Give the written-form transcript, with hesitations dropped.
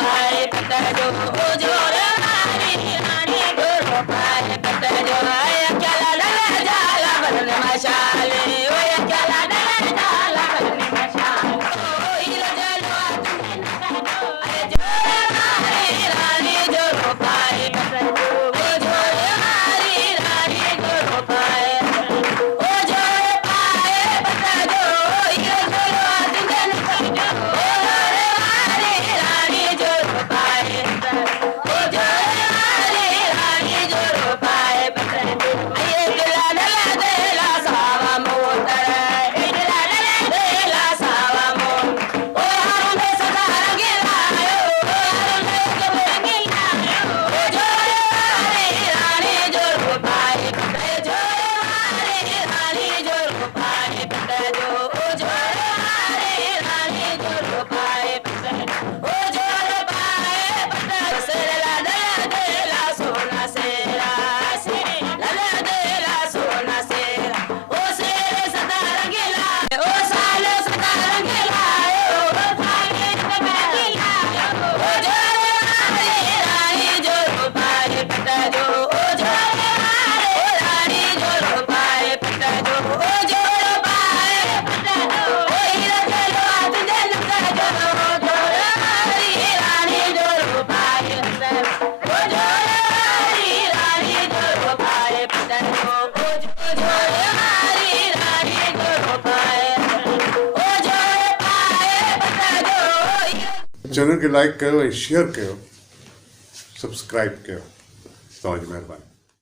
पाए पता जो ओ जोर मारी रानी जोर पाए पता जो आय चला डले जाला बदन मशाले ओए चला डले जाला बदन मशाले ओ इला जलवा तुमने नका जो अरे जोर मारी रानी जोर पाए पता जो ओ जोर मारी रानी जोर पाए ओ जोर पाए पता जो इला जलवा तुमने नका जो ओ जोर मारी रानी जोर पाए ओ जोर मारी रानी जोर पाए पता जो ये दिला डला देला सावा मोतर ए दिला डला देला सावा मोतर ओ हमने सदा रंगीलायो ओ हमने सब रंगीलायो ओ जोर मारी रानी जोर पाए पता जो मारी रानी जोर पाए पता जो ओ जोर मारी रानी जोर पाए पता ओ जोर पाए पता सेला डला देला सोना सेरा सेरे डला देला सोना सेरा ओ सेरे सदा रंगीला ओ साले सदा रंगीला ओ साले सदा रंगीला ओ जोर मारी रानी जोर पाए पता जो ओ जोर मारी रानी जोर पाए पता जो ओ जोर पाए पता जो ओ हीरा चलो तुझे लगा जो ओ जोर मारी रानी जोर पाए पता ओ जोर मारी रानी जोर पाए पता जो ओ जोर मारी रानी जोर पाए ओ जोर पाए पता जो चैनल खे लाइक कयो ऐं शेयर कयो सब्सक्राइब कयो तव्हांजी महिरबानी